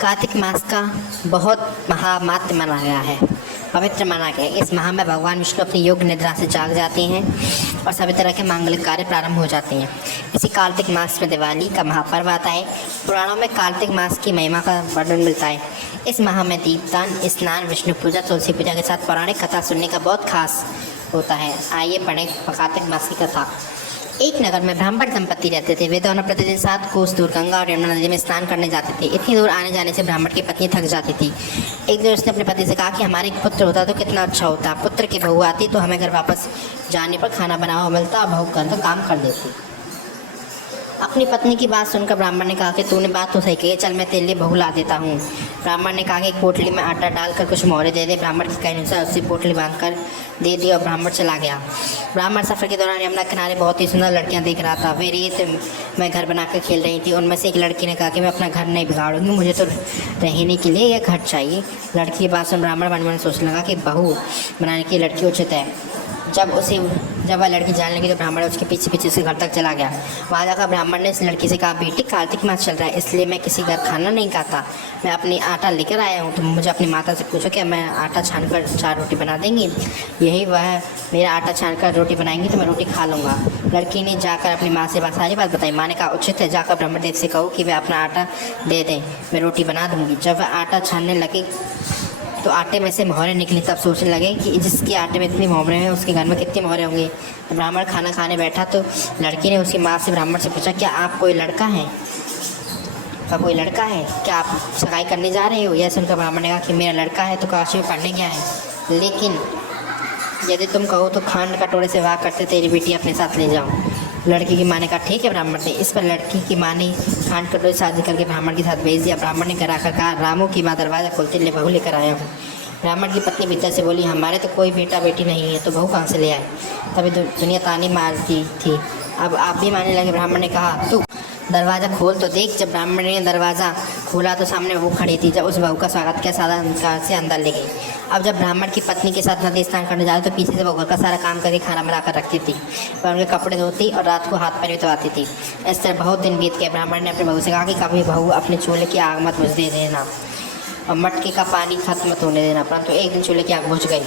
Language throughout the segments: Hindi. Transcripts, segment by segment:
कार्तिक मास का बहुत महामात्र माना गया है, पवित्र माना गया है। इस माह में भगवान विष्णु अपनी योग निद्रा से जाग जाते हैं और सभी तरह के मांगलिक कार्य प्रारंभ हो जाते हैं। इसी कार्तिक मास में दिवाली का महापर्व आता है। पुराणों में कार्तिक मास की महिमा का वर्णन मिलता है। इस माह में दीपदान, स्नान, विष्णु पूजा, तुलसी पूजा के साथ पौराणिक कथा सुनने का बहुत खास होता है। आइए पढ़ें कार्तिक मास की कथा। एक नगर में ब्राह्मण दंपति रहते थे। वे दोनों प्रतिदिन 7 कोस दूर गंगा और यमुना नदी में स्नान करने जाते थे। इतनी दूर आने जाने से ब्राह्मण की पत्नी थक जाती थी। एक दिन उसने अपने पति से कहा कि हमारे एक पुत्र होता तो कितना अच्छा होता। पुत्र की बहू आती तो हमें घर वापस जाने पर खाना बना हुआ मिलता और बहू कर तो काम कर देती। अपनी पत्नी की बात सुनकर ब्राह्मण ने कहा कि तूने बात तो सही कही, चल मैं तेरे लिए बहू ला देता हूँ। ब्राह्मण ने कहा कि एक पोटली में आटा डालकर कुछ मोहरे दे दे। ब्राह्मण के कहने अनुसार उससे पोटली बांधकर दे दी और ब्राह्मण चला गया। ब्राह्मण सफ़र के दौरान यमुना किनारे बहुत ही सुंदर लड़कियां देख रहा था। वे रेत में घर बनाकर खेल रही थी। उनमें से एक लड़की ने कहा कि मैं अपना घर नहीं बिगाड़ूंगी, मुझे तो रहने के लिए यह घर चाहिए। लड़की की बात सुन ब्राह्मण मन में सोचने लगा कि बहू बनाने की लड़की उचित है। जब वह लड़की जाने लगी तो ब्राह्मण उसके पीछे पीछे उसके घर तक चला गया। वहाँ जाकर ब्राह्मण ने इस लड़की से कहा, बेटी कार्तिक मास चल रहा है इसलिए मैं किसी घर खाना नहीं खाता। मैं अपनी आटा लेकर आया हूँ, तो मुझे अपनी माता से पूछो कि मैं आटा छान कर 4 रोटी बना देंगी। यही वह मेरा आटा छान कर रोटी बनाएंगी तो मैं रोटी खा लूँगा। लड़की ने जाकर अपनी माँ से सारी बात बताई। माँ ने कहा, उचित है, जाकर ब्रह्मदेव से कहो कि वे अपना आटा दे दें, मैं रोटी बना दूँगी। जब वह आटा छानने लगी तो आटे में से मोहरे निकली। तब सोचने लगे कि जिसके आटे में इतनी मोहरे हैं उसके घर में कितनी मोहरे होंगी। ब्राह्मण खाना खाने बैठा तो लड़की ने उसकी माँ से ब्राह्मण से पूछा, क्या आप कोई लड़का है? कोई लड़का है क्या? आप सगाई करने जा रहे हो? यह सुनकर ब्राह्मण ने कहा कि मेरा लड़का है तो काशी में पढ़ने गया है, लेकिन यदि तुम कहो तो खांड कटोरे से वाह करते तेरी बेटी अपने साथ ले जाओ। लड़की की माँ ने कहा, ठीक है ब्राह्मण ने। इस पर लड़की की माँ ने खांड कटोरे से शादी करके ब्राह्मण के साथ भेज दिया। ब्राह्मण ने घर आकर कहा, रामू की माँ दरवाज़ा खोलते ले बहू लेकर आया हूँ। ब्राह्मण की पत्नी भीतर से बोली, हमारे तो कोई बेटा बेटी नहीं है तो बहू कहाँ से ले आए? तभी दुनिया ताने मारती थी। अब आप भी मानने लगे। ब्राह्मण ने कहा, तू दरवाज़ा खोल तो देख। जब ब्राह्मण ने दरवाज़ा खोला तो सामने बहू खड़ी थी। जब उस बहू का स्वागत किया सादा कार से अंदर ले गई। अब जब ब्राह्मण की पत्नी के साथ नदी स्नान करने जाते तो पीछे से बहू घर का सारा काम करके खाना बनाकर रखती थी। वह उनके कपड़े धोती और रात को हाथ पैर धोती थी। इस तरह बहुत दिन बीत गए। ब्राह्मण ने अपनी बहू से कहा कि कभी बहू अपने चूल्हे की आग मत बुझ दे देना और मटके का पानी खत्म मत होने देना। परंतु एक दिन चूल्हे की आग बुझ गई।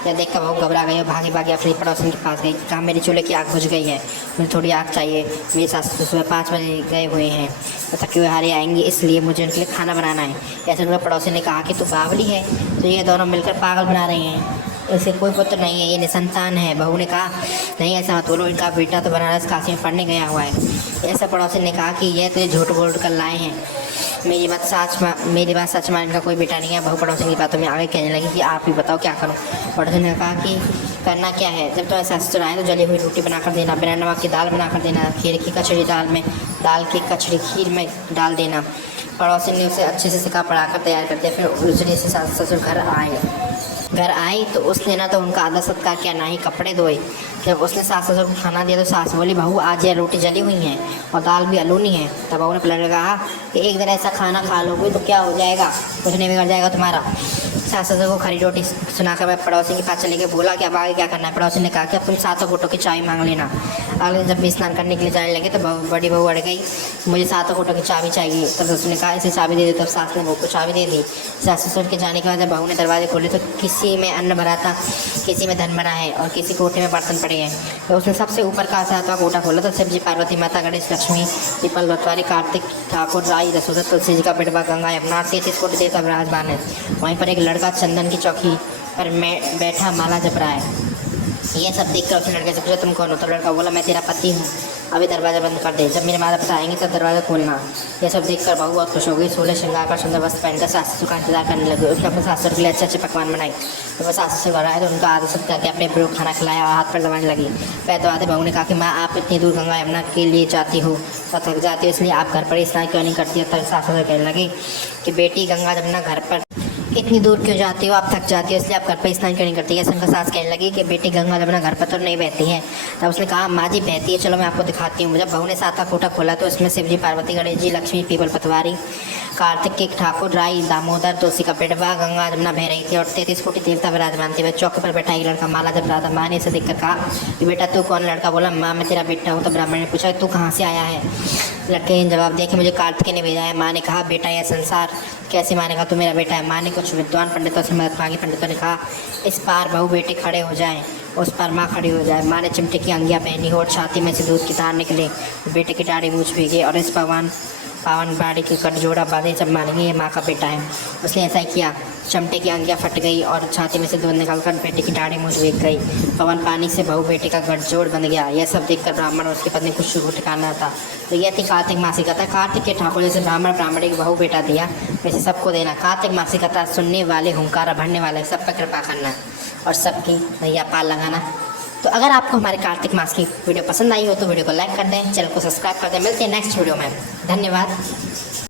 यह देखकर बहू घबरा गई और भागे भागे अपनी पड़ोसन के पास गई। कहा, मेरे चूल्हे की आग बुझ गई है, मुझे थोड़ी आग चाहिए। मेरे सास सुबह 5 बजे गए हुए हैं, तो थके हुए हारे आएंगे, इसलिए मुझे उनके लिए खाना बनाना है। ऐसे उनके पड़ोसी ने कहा कि तू बावली है, तो ये दोनों मिलकर पागल बना रहे हैं। इसे कोई पुत्र नहीं है, ये निसंतान है। बहू ने कहा, नहीं ऐसा मत बोलो, इनका बेटा तो बनारस काशी में पढ़ने गया हुआ है। ऐसा पड़ोसी ने कहा कि यह तुझे झूठ बोल कर लाए हैं, मेरी बात सच मान, इनका कोई बेटा नहीं है। बहू पड़ोसी की बातों में आगे कहने लगी कि आप ही बताओ क्या करूं। पड़ोसी ने कहा कि करना क्या है, जब तुम्हें ससुर आए तो जली हुई रोटी बनाकर देना, बिना नमक की दाल बनाकर देना, खीर की कचड़ी दाल की कचड़ी खीर में डाल देना। पड़ोसी ने उसे अच्छे से सिखा पढ़ाकर तैयार कर दिया। फिर उस दिन से सास ससुर घर आए तो उसने ना तो उनका आदर सत्कार किया, ना ही कपड़े धोए। जब उसने सास ससुर को खाना दिया तो सास बोली, बहू आज यह रोटी जली हुई है और दाल भी अलोनी है। तब बहू ने पलट कहा कि एक दिन ऐसा खाना खा लोगे तो क्या हो जाएगा, कुछ नहीं बिगड़ जाएगा तुम्हारा। सास ससुर को खरी रोटी सुनाकर मैं पड़ोसी के पास चले गए। बोला कि अब आगे क्या करना है? पड़ोसी ने कहा कि अब तुम 7 कोटों की चाय मांग लेना। अगले दिन जब भी स्नान करने के लिए जाने लगे तो बड़ी बहू अड़ गई, मुझे 7 कोटों की चाबी चाहिए। तब ससुर ने कहा, इसे चाबी दे दो। तब सास ने बहू को चाबी दे दी। सास ससुर के जाने के बाद जब बहू ने दरवाजे खोले तो किसी में अन्न भरा था, किसी में धन भरा है और किसी कोटे में बर्तन पड़े हैं। तो उसने सबसे ऊपर का 7वां कोटा खोला तो शिव जी, पार्वती माता, गणेश, लक्ष्मी, पीपल, रतवारी, कार्तिक, ठाकुर, राई, रसोदा, तुलसी जी का बेटवा, गंगा, यमुना, 33 कोटि देवता विराजमान है। वहीं पर एक लड़का चंदन की चौकी पर बैठा माला जप रहा है। ये सब देखकर उसने लड़के से पूछा, तुम कौन हो? तो लड़का बोला, मैं तेरा पति हूँ, अभी दरवाज़ा बंद कर दे, जब मेरे माता पिता आएंगे तब दरवाज़ा खोलना। यह सब देखकर बहू बहुत खुश हो गई। 16 श्रृंगार कर सुंदर वस्त्र पहनकर सास ससुर का इंतजार करने लगी। उसने अपने सास ससुर के लिए अच्छे अच्छे पकवान बनाए। तो वह सास ससुर घर आए तो उनका आदर सत्कार करके अपने बड़ों खाना खिलाया और हाथ पर दबाने लगी। पैर दबाते बहू ने कहा कि माँ, आप इतनी दूर गंगा यमुना के लिए जाती हो और थक जाती हो, इसलिए आप घर पर स्नान क्यों नहीं करती? तब सास ससुर कहने लगे कि बेटी गंगा यमुना घर पर इतनी दूर क्यों जाती हो, आप थक जाती हो, इसलिए आप घर पर स्नान क्यों नहीं करती है? उनका सास कहने लगी कि बेटी गंगा जमुना घर पर तो नहीं बहती है। तब उसने कहा, माँ जी बहती है, चलो मैं आपको दिखाती हूँ। जब बहू ने 7वां कोटा खोला तो उसमें शिव जी, पार्वती, गणेश जी, लक्ष्मी, पीपल, पतवारी, कार्तिक, ठाकुर, राई, दामोदर, तुलसी का बेटवा, गंगा जमुना बह रही थी और 33 कोटि देवता विराजमान थे। वह चौके पर बैठा एक लड़का माला जप रहा था। माँ ने इसे देखकर कहा कि बेटा तू कौन? लड़का बोला, माँ मैं तेरा बेटा हूँ। तो ब्राह्मण ने पूछा, तू कहाँ से आया है? लड़के ने जवाब दिया कि मुझे कार्तिकेय ने भेजा है। माँ ने कहा बेटा यह संसार कैसे? माँ ने कहा तू मेरा बेटा है। माँ ने कुछ विद्वान पंडितों से मदद मांगी। पंडितों ने कहा इस पार बहू बेटे खड़े हो जाएं, उस पर माँ खड़ी हो जाए। माँ ने चिमटे की अंगियाँ पहनी और छाती में से दूध की धार निकले। बेटे की दाढ़ी मूछ भीगी और इस पावन बाड़ी की कटजोड़ा बांधे जब मान ये माँ का बेटा है। उसने ऐसा ही किया। चमटे की अंगियाँ फट गई और छाती में से दूध निकलकर बेटे की दाढ़ी मूछ भीग गई। पवन पानी से बहू बेटे का गठजोड़ बन गया। यह सब देखकर ब्राह्मण और उसकी पत्नी कुछ ठिकाना था। तो यह थी कार्तिक मासी कथा। कार्तिक के ठाकुर जैसे ब्राह्मण एक बहू बेटा दिया वैसे सबको देना। कार्तिक मासी कथा सुनने वाले, हुंकारा भरने वाले सब पर कृपा करना और सबकी भैया पाल लगाना। तो अगर आपको हमारे कार्तिक मास की वीडियो पसंद आई हो तो वीडियो को लाइक कर दें, चैनल को सब्सक्राइब कर दें। मिलते हैं नेक्स्ट वीडियो में। धन्यवाद।